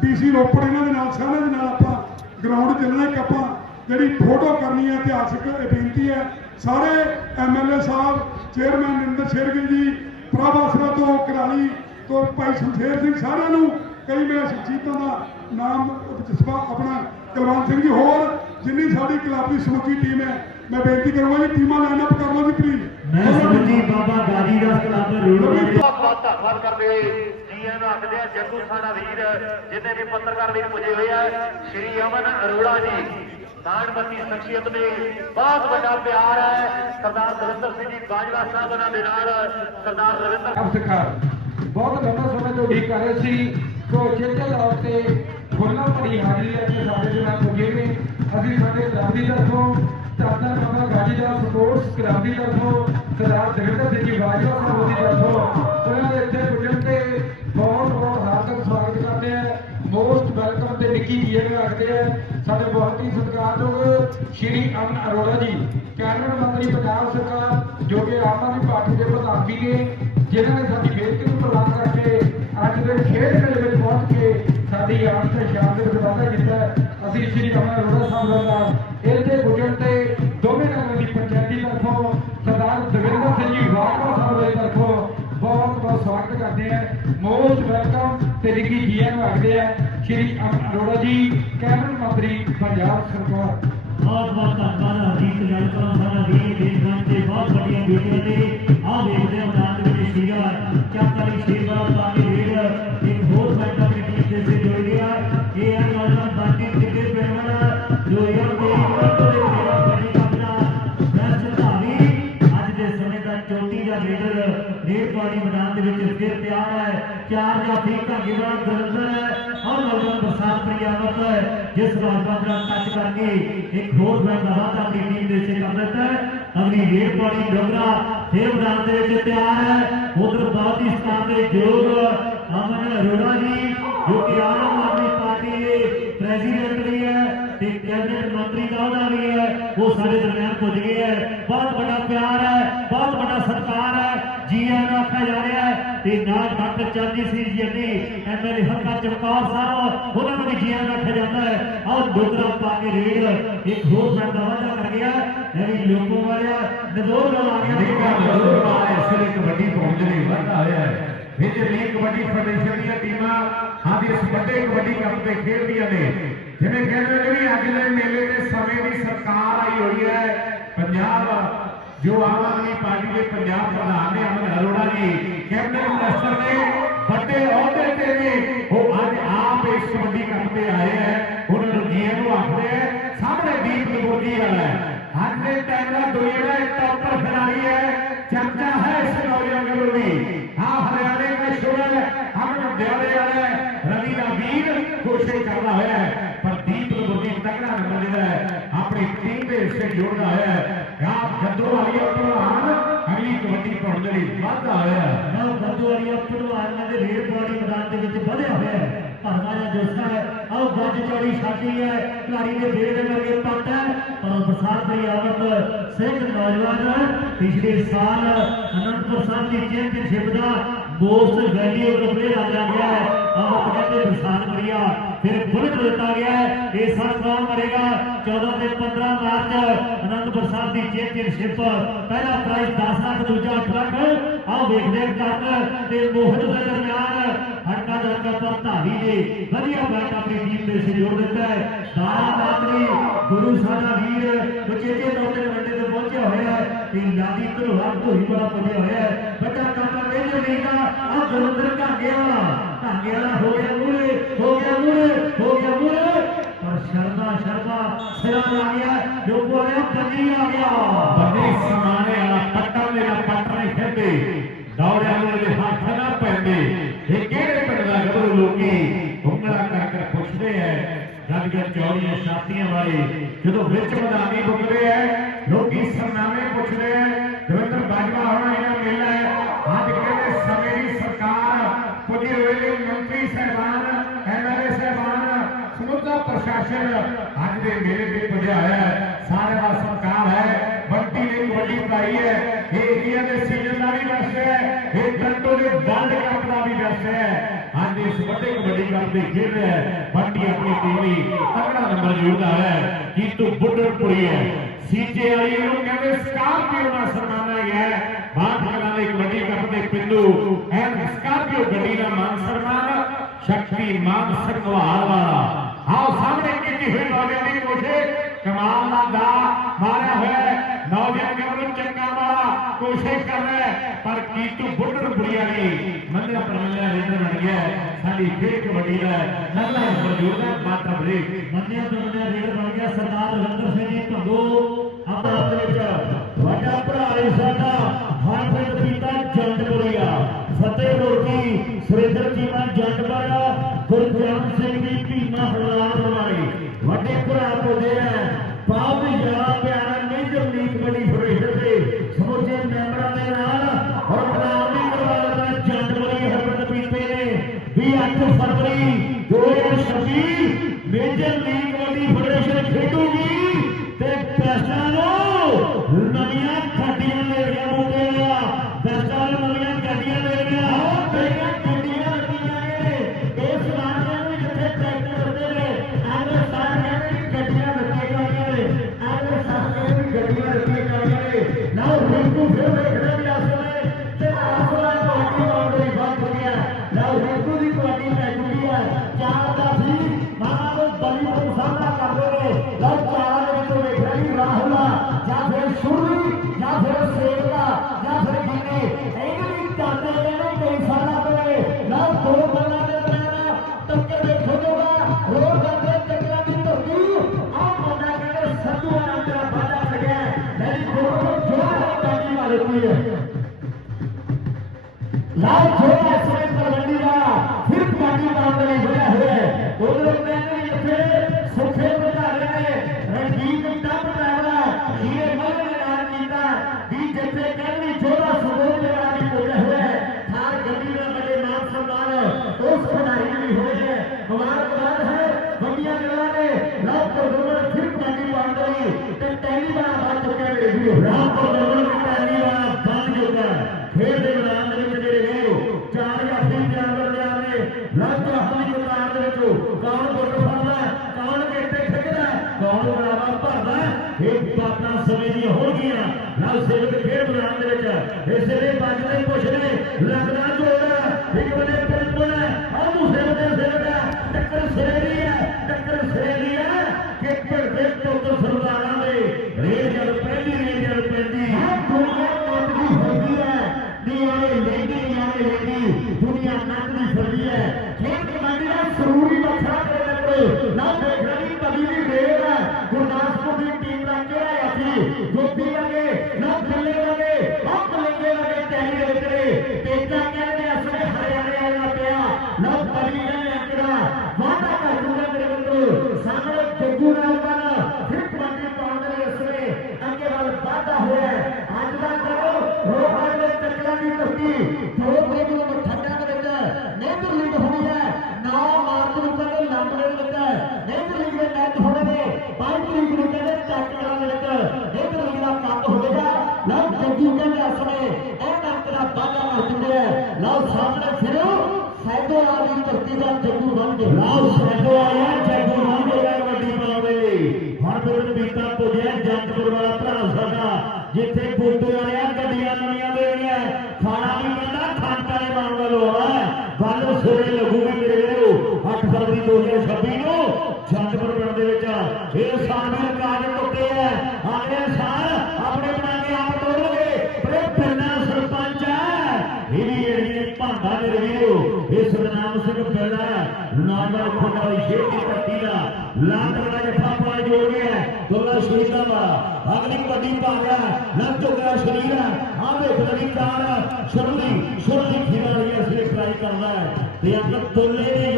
DC Ropar ਇਹਨਾਂ ਦੇ ਨਾਲ ਸਾਰਿਆਂ ਦੇ ਨਾਲ ਆਪਾਂ ਗਰਾਊਂਡ ਚੱਲਣਾ ਇੱਕ ਆਪਾਂ ਜਿਹੜੀ ਫੋਟੋ ਕਰਨੀ ਹੈ ਇਤਿਹਾਸਕ ਇਹ ਬੇਨਤੀ ਹੈ। ਸਾਰੇ ਐਮਐਲਏ ਸਾਹਿਬ ਚੇਅਰਮੈਨ ਨਿੰਦਰ ਸ਼ੇਰਗਿਲ ਜੀ ਪ੍ਰਭ ਆਸਰਾ ਤੋਂ ਕਰਾਲੀ ਤੋਂ ਭਾਈ ਸ਼ਮਸ਼ੇਰ ਸਿੰਘ ਸਾਰਿਆਂ ਨੂੰ ਕਈ ਮੇਰੇ ਸ਼ਖਸੀਅਤਾਂ ਦਾ ਨਾਮ ਜਸਪਾ ਆਪਣਾ ਕੁਲਵੰਤ ਸਿੰਘ ਜੀ ਹੋਰ ਜਿੰਨੀ ਸਾਡੀ ਕਲਾਬੀ ਸਮੁੱਚੀ ਟੀਮ ਹੈ ਮੈਂ ਬੇਨਤੀ ਕਰੂੰਗਾ ਜੀ ਟੀਮਾਂ ਲਾਈਨ ਅਪ ਕਰ ਲਓ ਜੀ ਪਲੀਜ਼ ਮੈਂ ਸਮਝੀ ਬਾਬਾ ਗਾਜੀ ਦਾ ਕਲੱਬ ਰੋਡ ਬਹੁਤ ਧੰਨਵਾਦ ਕਰਦੇ ਹੋਏ ਨੂੰ ਆਖਦੇ ਆ ਜੱਗੂ ਸਾਡਾ ਵੀਰ ਜਿੰਨੇ ਵੀ ਪੱਤਰਕਾਰ ਵੀਰ ਪੁੱਜੇ ਹੋਏ ਆ, ਸ਼੍ਰੀ ਅਮਨ ਅਰੋੜਾ ਜੀ। ਨਾਨਮਤੀ ਸ਼ਖਸੀਅਤ ਨੇ ਬਹੁਤ ਵੱਡਾ ਪਿਆਰ ਹੈ। ਸਰਦਾਰ ਦਵਿੰਦਰ ਸਿੰਘ ਜੀ ਬਾਜਵਾ ਸਾਹਿਬ ਉਹਨਾਂ ਦੇ ਨਾਲ, ਸਰਦਾਰ ਰਵਿੰਦਰ ਨਮਸਕਾਰ ਬਹੁਤ ਲੰਬਾ ਸਮੇਂ ਤੋਂ ਉਡੀਕ ਕਰ ਰਹੇ ਸੀ, ਸੋ ਚੇਤੇ ਤੌਰ ਤੇ ਫੁੱਲਾਂ ਭਰੀ ਹਾਜ਼ਰੀ ਹੈ ਕਿ ਸਾਡੇ ਦੇ ਨਾਲ ਪੁੱਜੇ ਨੇ। ਅਸੀਂ ਸਾਡੇ ਕਰਾਬੀ ਤਰਫੋਂ ਚਾਦਰ ਕਮਲ ਗਾਜੀ ਦਾ ਸਪੋਰਟਸ ਕਰਾਬੀ ਤਰਫੋਂ ਸਰਦਾਰ ਦਵਿੰਦਰ ਸਿੰਘ ਜੀ ਬਾਜਵਾ ਸਾਹਿਬ ਦੀ ਤਰਫੋਂ ਉਹਨਾਂ ਦੇ ਇੱਥੇ ਪੁੱਜਣ ਤੇ ਸਤਿਕਾਰਯੋਗ ਸ਼੍ਰੀ ਅਮਨ ਅਰੋੜਾ ਜੀ ਕੈਬਨਿਟ ਮੰਤਰੀ ਪੰਜਾਬ ਸਰਕਾਰ, ਜੋ ਕਿ ਆਮ ਆਦਮੀ ਪਾਰਟੀ ਦੇ ਪ੍ਰਧਾਨ ਵੀ ਨੇ, ਜਿਨ੍ਹਾਂ ਨੇ ਸਾਡੀ ਬੇਨਤੀ ਨੂੰ ਪ੍ਰਵਾਨ ਕਰਕੇ ਅੱਜ ਦੇ ਖੇਡ ਮੇਲੇ ਵਿੱਚ ਪਹੁੰਚ ਕੇ ਸਾਡੀ ਆਮ ਤੇ ਸ਼ਾਨ ਦੇ ਵਿੱਚ ਵਾਧਾ ਕੀਤਾ ਅਸੀਂ ਸ਼੍ਰੀ ਅਮਨ ਅਰੋੜਾ ਸਾਹਿਬ ਦਾ ਇਹਦੇ ਪੁੱਜਣ ਤੇ ਦੋਵੇਂ ਨਗਰਾਂ ਦੀ ਪੰਚਾਇਤੀ ਤਰਫੋਂ ਸਰਦਾਰ ਦਵਿੰਦਰ ਸਿੰਘ ਜੀ ਵਾਕਵਾ ਸਾਹਿਬ ਦੇ ਤਰਫੋਂ ਬਹੁਤ ਬਹੁਤ ਸਵਾਗਤ ਕਰਦੇ ਹਾਂ। ਮੋਸਟ ਵੈਲਕਮ ਤੇ ਨਿੱਕੀ ਜੀ ਨੂੰ ਆਖਦੇ ਆ। ਸ਼੍ਰੀ ਅਮਨ ਅਰੋੜਾ ਜੀ ਕੈਬਨਿਟ ਮੰਤਰੀ ਪੰਜਾਬ ਸਰਕਾਰ ਬਹੁਤ ਬਹੁਤ ਧੰਨਵਾਦ ਅਜੀਤ ਜਲਕਰਾਂ ਦਾ ਲੀਡਰ ਰੇਡ ਪਾਣੀ ਮੈਦਾਨ ਦੇ ਵਿੱਚ ਫਿਰ ਤਿਆਰ ਹੈ। ਚਾਰ ਜਾਫੀ ਧਾਗੇ ਵਾਲਾ ਗੁਰਿੰਦਰ ਹੈ ਔਰ ਨੌਜਵਾਨ ਬਰਸਾਤ ਪ੍ਰਿਆਵਤ ਹੈ, ਜਿਸ ਰਾਜਪਾਲ ਦਾ ਟੱਚ ਕਰਕੇ ਇੱਕ ਹੋਰ ਬੈਂਡ ਦਾ ਵਾਧਾ ਆਪਣੀ ਟੀਮ ਦੇ ਸੇ ਕਰ ਦਿੱਤਾ ਹੈ। ਅਗਲੀ ਰੇਡ ਪਾਣੀ ਡੋਗਰਾ ਫਿਰ ਮੈਦਾਨ ਦੇ ਵਿੱਚ ਤਿਆਰ ਹੈ। ਉਧਰ ਬਹੁਤ ਹੀ ਸਥਾਨ ਦੇ ਯੋਗ ਅਮਨ ਅਰੋੜਾ ਜੀ, ਜੋ ਕਿ ਆਮ ਆਦਮੀ ਪਾਰਟੀ ਦੇ ਪ੍ਰੈਜ਼ੀਡੈਂਟ ਵੀ ਹੈ ਤੇ ਕੈਬਨਿਟ ਮੰਤਰੀ ਦਾ ਉਹਦਾ ਵੀ ਹੈ। ਉਹ ਸਾਡੇ ਦਰਮਿਆਨ ਪੁੱਜ ਗਏ ਹੈ। ਬਹੁਤ ਵੱਡਾ ਪਿਆਰ ਹੈ ਬਹੁਤ ਵੱਡਾ ਸਤਿਕਾਰ ਹੈ ਜੀ ਆਇਆਂ ਨੂੰ ਆਖਿਆ ਜਾ ਰਿਹਾ ਹੈ ਤੇ ਨਾਲ ਡਾਕਟਰ ਚਰਨਜੀਤ ਸਿੰਘ ਜੀ ਅਤੇ ਐਮਐਲਏ ਹਲਕਾ ਚਮਕੌਰ ਸਾਹਿਬ ਉਹਨਾਂ ਨੂੰ ਵੀ ਜੀ ਆਇਆਂ ਨੂੰ ਆਖਿਆ ਜਾਂਦਾ ਹੈ। ਆਓ ਡੋਗਰਾ ਪਾ ਕੇ ਰੇਡ, ਇੱਕ ਹੋਰ ਬੈਂਡ ਦਾ ਵਾਅਦਾ ਕਰ ਗਿਆ ਇਹ ਵੀ ਲੋਕੋ ਵਾਲਿਆ ਨਜ਼ੋਰ ਨਾਲ ਆ ਗਿਆ ਅਮਰੀਕਾ ਜ਼ਰੂਰ ਆ ਇਸ ਵੇਲੇ ਕਬੱਡੀ ਪਹੁੰਚ ਲਈ, ਵਾਧਾ ਹੋਇਆ ਹੈ। ਮੇਜਰ ਲੀਗ ਕਬੱਡੀ ਫੈਡਰੇਸ਼ਨ ਦੀਆਂ ਟੀਮਾਂ ਅੱਜ ਇਸ ਵੱਡੇ ਕਬੱਡੀ ਕੱਪ ਤੇ ਖੇਡਦੀਆਂ ਨੇ। ਜਿਵੇਂ ਕਹਿੰਦੇ ਨੇ ਵੀ ਅੱਜ ਦੇ ਮੇਲੇ ਦੇ ਸਮੇਂ ਦੀ ਸਰਕਾਰ ਆਈ ਹੋਈ ਹੈ, ਪੰਜਾਬ ਜੋ ਆਮ ਆਦਮੀ ਪਾਰਟੀ ਦੇ ਪੰਜਾਬ ਪ੍ਰਧਾਨ ਨੇ ਅਮਨ ਅਰੋੜਾ ਜੀ, ਕੈਬਨਿਟ ਮਿਨਿਸਟਰ ਨੇ, ਵੱਡੇ ਅਹੁਦੇ ਤੇ ਨੇ, ਉਹ ਅੱਜ ਆਪ ਇਸ ਕਬੱਡੀ ਕੱਪ ਤੇ ਆਏ ਹੈ। ਉਹਨਾਂ ਨੂੰ ਜੀ ਨੂੰ ਆਖਦੇ ਹੈ, ਸਾਹਮਣੇ ਦੀਪ ਨਗੋਦੀ ਵਾਲਾ ਹੈ। ਅੱਜ ਦੇ ਟਾਈਮ ਦਾ ਦੁਨੀਆ ਦਾ ਇੱਕ ਟੌਪਰ ਖਿਡਾਰੀ ਹੈ। ਚਰਚਾ ਹੈ ਇਸ ਨੌਜਵਾਨ ਵੱਲੋਂ ਵੀ ਹਾਂ ਹਰਿਆਣੇ ਦਾ ਸ਼ੁਗਰ ਹਮ ਲੁਧਿਆਣੇ ਵਾਲਾ ਰਵੀ ਦਾ ਵੀਰ ਕੋਸ਼ਿਸ਼ ਕਰਦਾ ਹੋਇਆ ਹੈ, ਪਰ ਦੀਪ ਨਗੋਦੀ ਤਗੜਾ ਨੰਬਰ ਜਿਹੜਾ ਹੈ, ਆਪਣੀ ਟੀਮ ਦੇ ਹਿੱਸੇ ਜੋੜਦਾ ਹੋਇਆ ਹੈ। ਆਪ ਜੱਦੋ ਵਾਲੀ ਪ੍ਰਧਾਨ ਅਗਲੀ ਕਬੱਡੀ ਪਾਉਣ ਦੇ ਲਈ ਵਾਧਾ ਹੋਇਆ ਹੈ ਨਾਲ ਬੰਦੂਆਰੀਆ ਭਲਵਾਨਾਂ ਦੇ ਰੇਡ ਬੋਡੀ ਮੈਦਾਨ ਦੇ ਵਿੱਚ ਵਧਿਆ ਹੋਇਆ ਹੈ। ਭਰਮਾ ਦਾ ਜੋਸਾ ਹੈ। ਆਓ, ਗੱਜ ਚੌੜੀ ਸਾਡੀ ਹੈ। ਖਿਡਾਰੀ ਦੇ ਬੇੜੇ ਵਰਗੇ ਪੱਟ ਹੈ। ਪਰ ਬਰਸਾਤ ਦੀ ਆਵਤ ਸਿੰਘ ਨੌਜਵਾਨ ਪਿਛਲੇ ਸਾਲ ਅਨੰਦਪੁਰ ਸਾਹਿਬ ਦੀ ਚੈਂਪੀਅਨਸ਼ਿਪ ਦਾ ਮੋਸਟ ਵੈਲਿਊਏਬਲ ਪਲੇਅਰ ਆ ਗਿਆ ਹੈ। ਫਿਰ ਬੁਲਟ ਦਿੱਤਾ ਗਿਆ ਹੈ। ਇਹ ਸਾਲ ਕੌਣ ਮਰੇਗਾ 14 ਤੇ 15 ਮਾਰਚ, ਅਨੰਦਪੁਰ ਸਾਹਿਬ ਦੀ ਚੈਂਪੀਅਨਸ਼ਿਪ ਪਹਿਲਾ ਪ੍ਰਾਈਜ਼ 10 ਲੱਖ, ਦੂਜਾ 8 ਲੱਖ। ਆਓ ਵੇਖਦੇ ਕੱਟ ਤੇ ਮੋਹਨ ਦੇ ਦਰਮਿਆਨ ਹੜਕਾ ਦਰਕਾ ਪਰ ਧਾਰੀ ਨੇ ਵਧੀਆ ਬੈਟ ਆਪਣੀ ਟੀਮ ਦੇ ਸੇ ਦਿੱਤਾ ਹੈ। ਦਾਰਾ ਮਾਤਰੀ ਗੁਰੂ ਸਾਡਾ ਵੀਰ ਬਚੇਤੇ ਤੌਰ ਤੇ ਵੱਡੇ ਤੇ ਪਹੁੰਚਿਆ ਹੋਇਆ ਹੈ। ਤੇ ਲਾਦੀ ਧਰੋੜਾ ਧੋਈ ਬੜਾ ਪੁੱਜਿਆ ਹੋਇਆ ਹੈ। ਬੱਚਾ ਕਾਕਾ ਮੇਜਰ ਲੀਗ ਦਾ ਆ ਗੁਰਿੰਦਰ ਘਾਗੇ ਵਾਲਾ ਘਾਗੇ ਵਾਲਾ ਹੋ ਗਿਆ ਮੂਰੇ ਹੋ ਗਿਆ ਮੂਰੇ ਹੋ ਗਿਆ ਮੂਰੇ ਪਰ ਸ਼ਰਮਾ ਸ਼ਰਮਾ ਸਿਰਾ ਆ ਗਿਆ ਜੋ ਬੋਲਿਆ ਬੰਦੀ ਆ ਗਿਆ। ਬੰਦੇ ਸਮਾਨੇ ਵਾਲਾ ਪੱਟਾਂ ਦੇ ਨਾਲ ਪੱਟ ਨਹੀਂ ਖੇਡਦੇ ਦੌੜਿਆਂ ਨੂੰ ਇਹਦੇ ਹੱਥ ਨਾ ਪੈਂਦੇ। ਇਹ ਕਿਹੜੇ ਪਿੰਡ ਦਾ ਗੱਭਰੂ ਲੋਕੀ? ਉਂਗਲਾ ਕਰ ਕਰ ਪੁੱਛਦੇ ਐ ਜਦ ਜਦ ਚੌੜੀਆਂ ਛਾਤੀਆਂ ਵਾਲੇ ਜਦੋਂ ਵਿੱਚ ਮੈਦਾਨੀ ਬੁੱਕਦੇ ਐ ਲੋਕੀ ਸਰਨਾਮੇ ਪੁੱਛਦੇ ਐ ਸਮੁੱਚਾ ਪ੍ਰਸ਼ਾਸਨ ਅੱਜ ਦੇ ਮੇਲੇ ਤੇ ਪੁੱਜਿਆ ਹੋਇਆ ਹੈ। ਸਾਰੇ ਦਾ ਸਰਕਾਰ ਹੈ। ਬੰਟੀ ਨੇ ਕਬੱਡੀ ਪਾਈ ਹੈ। ਇਹ ਇੰਡੀਆ ਦੇ ਸੀਜ਼ਨ ਦਾ ਵੀ ਵਰਸ ਹੈ। ਇਹ ਕੰਟੋ ਦੇ ਵਰਲਡ ਕੱਪ ਦਾ ਵੀ ਵਰਸ ਹੈ। ਅੱਜ ਇਸ ਇਸ ਵੱਡੇ ਕਬੱਡੀ ਕੱਪ ਦੇ ਖੇਡ ਰਿਹਾ ਹੈ। ਬੰਟੀ ਆਪਣੀ ਟੀਮ ਲਈ ਤਕੜਾ ਨੰਬਰ ਜੋੜਦਾ ਹੈ। ਕੀਤੂ ਬੁੱਢੜਪੁਰੀ ਹੈ। ਸੀਜੇ ਵਾਲੀ ਨੂੰ ਕਹਿੰਦੇ ਸਕਾਰਪੀਓ ਨਾਲ ਸਨਮਾਨਿਆ ਗਿਆ ਹੈ। ਬਾਤ ਕਰਾਂ ਦੇ ਕਬੱਡੀ ਕੱਪ ਦੇ ਪਿੰਡੂ ਐਨ ਸਕਾਰਪੀਓ ਗੱਡੀ ਦਾ ਮਾਨ ਸਨਮਾਨ, ਸ਼ਕਤੀ ਮਾਨ ਸੰਘਵਾਲ ਵਾਲਾ ਆਓ ਸਾਹਮਣੇ ਕੀਤੀ ਹੋਈ ਨੌਜਵਾਨ ਦੀ ਕੋਸ਼ਿਸ਼ ਕਮਾਲ ਦਾ ਦਾ ਮਾਰਿਆ ਹੋਇਆ ਨੌਜਵਾਨ ਗੱਭਰੂ ਚੱਕਾ ਵਾਲਾ ਕੋਸ਼ਿਸ਼ ਕਰ ਰਿਹਾ ਪਰ ਕੀਤੂ ਬੁੱਢੜ ਬੁੜੀਆ ਨਹੀਂ ਮੰਨਿਆ ਪਰਮੰਨਿਆ ਰੇਡਰ ਬਣ ਗਿਆ ਸਾਡੀ ਖੇਡ ਕਬੱਡੀ ਦਾ ਨੱਲਾ ਮੌਜੂਦ ਹੈ ਮਾਤਾ ਬ੍ਰੇਕ ਮੰਨਿਆ ਤੁਮਨੇ ਰੇਡ ਬਣ ਗਿਆ, ਸਰਦਾਰ ਰਵਿੰਦਰ ਫਰਵਰੀ 2026 ਮੇਜਰ ਲੀਗ ਜਾਂ ਜਾਂ ਫਿਰ ਸੇਵਕਾ ਜਾਂ ਫਿਰ ਗਿੱਨੇ ਇਹਨੂੰ ਵੀ ਚਾਹਤੇ ਨੇ ਨਾ ਕਈ ਸਾਲਾਂ ਤੋਂ ਇਹ। ਲਓ ਦੋ ਬੰਦਾਂ ਦੇ ਦਰਮਿਆਨ ਟੱਕਰ ਵੇਖੋ ਜੋਗਾ ਕਰਦੇ ਚੱਕਰਾਂ ਦੀ ਧਰਤੀ ਆਹ ਮੁੰਡਾ ਕਹਿੰਦੇ ਸੰਧੂ ਨਾਲ ਤੇਰਾ ਵਾਦਾ ਲੱਗਿਆ ਮੇਰੀ ਗੋਲ ਜੋਰ ਕਾਜੀ ਮਾਰੇ ਕੋਈ ਹੈ। ਲਾਲ ਛੋਟਾ ਹੋਏ ਹੈ ਕਦੀ ਵੀ ਰੇਡ ਸਾਹਮਣੇ ਫਿਰੋ। ਸੈਦੋ ਦੀ ਧਰਤੀ ਦਾ ਜੱਗੂ ਬਣ ਕੇ ਲਓ ਸੈਦੋ ਆਇਆ ਜੱਗੂ ਬਣ ਕੇ ਗਿਆ ਵੱਡੀ ਪਾਵੇ ਹੁਣ ਫਿਰ ਪੀਤਾ ਪੁੱਜਿਆ ਜੱਟਪੁਰ ਵਾਲਾ ਭਰਾ ਸਾਡਾ, ਜਿੱਥੇ ਬੋਟੇ ਵਾਲਿਆ ਗੱਡੀਆਂ ਨਵੀਆਂ ਦੇਣੀਆਂ ਖਾਣਾ ਵੀ ਕਹਿੰਦਾ ਖਾਂਟਾ ਨੇ ਮਾਰਨ ਵਾਲੋ ਆ। ਗੱਲ ਸਿਰੇ ਲੱਗੂਗੀ ਮੇਰੇ ਵੀਰੋ 8 ਫਰਵਰੀ 2026 ਨੂੰ ਜੱਟਪੁਰ ਪਿੰਡ ਦੇ ਵਿੱਚ ਇਹ ਸਾਲ ਵੀ ਕਾਜ ਟੁੱਟੇ ਆ ਅਗਲੇ ਸਾਲ ਆਪਣੇ ਬਣਾ ਕੇ ਆਪ ਤੋੜੋਗੇ ਬੜੇ ਪਿੰਡਾਂ ਸਰਪੰਚ ਆ ਇਹ ਵੀ ਜਿਹੜੀਆਂ ਭਾਂਡਾ ਦੇ ਵੀਰੋ ਇਹ ਸਤਨਾਮ ਸਿੰਘ ਬੇਲਾ ਨਾਗਰ ਖੋਟਾ ਵਾਲੀ ਸ਼ੇਰ ਦੀ ਧਰਤੀ ਦਾ ਲਾਟ ਵਾਲਾ ਜੱਫਾ ਪਾ ਜੋੜ ਗਿਆ ਦੋਲਾ ਸ਼ਹੀਦਾਂ ਵਾਲਾ ਅਗਲੀ ਕਬੱਡੀ ਪਾ ਗਿਆ ਲੱਗ ਚੁੱਕਿਆ ਸ਼ਰੀਰ ਆ ਵੇਖ ਲੜੀ ਕਾਰ ਸ਼ੁਰਲੀ ਸ਼ੁਰਲੀ ਖਿਡਾਰੀ ਅਸਲੇ ਟਰਾਈ ਕਰਦਾ ਹੈ ਤੇ ਅੰਦਰ ਤੋਲੇ ਨੇ